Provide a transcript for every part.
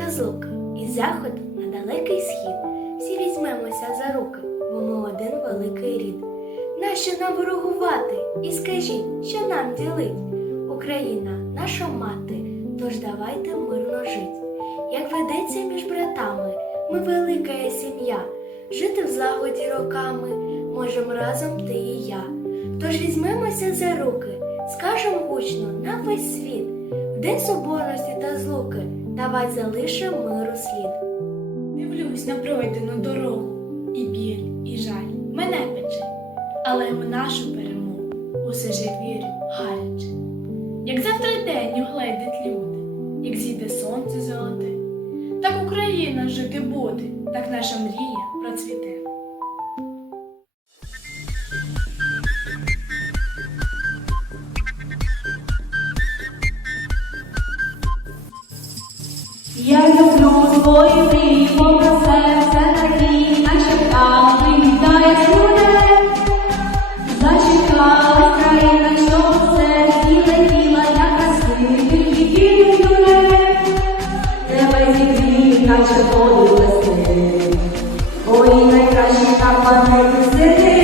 та злука, і заходу на далекий схід. Всі візьмемося за руки, бо ми один великий рід. Нащо нам ворогувати? І скажіть, що нам ділить? Україна, наша мати, тож давайте мирно жить. Як ведеться між братами, ми велика сім'я, жити в злагоді роками можем разом ти і я. Тож візьмемося за руки, скажем гучно на весь світ, день соборності та злуки, давай залишим миру слід. Дивлюсь на пройдену дорогу, і біль, і жаль мене пече, але в нашу перемогу усе ж я вірю гаряче. Як завтра день угледять люди, як зійде сонце золоте, так Україна жити буде, так наша мрія процвіте. Я люблю свої мрії, бо серце такі, наче там вітає сюди. Зачекала країна, що все летіла, як наче воду весни. Ой, найкращий на планеті сидить.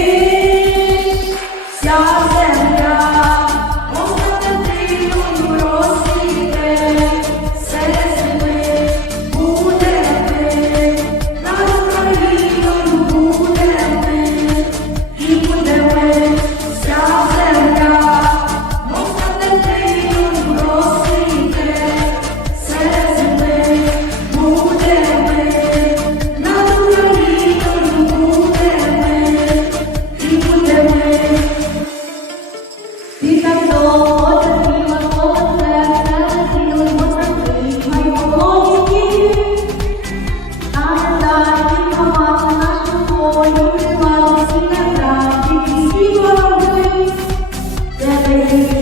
Тебе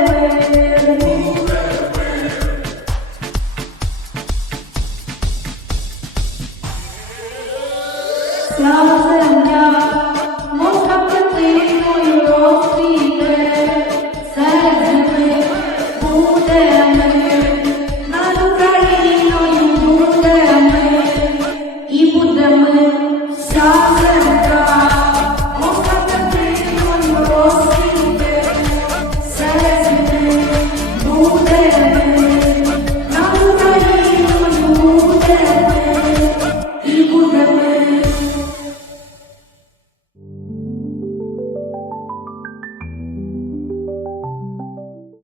Yeah.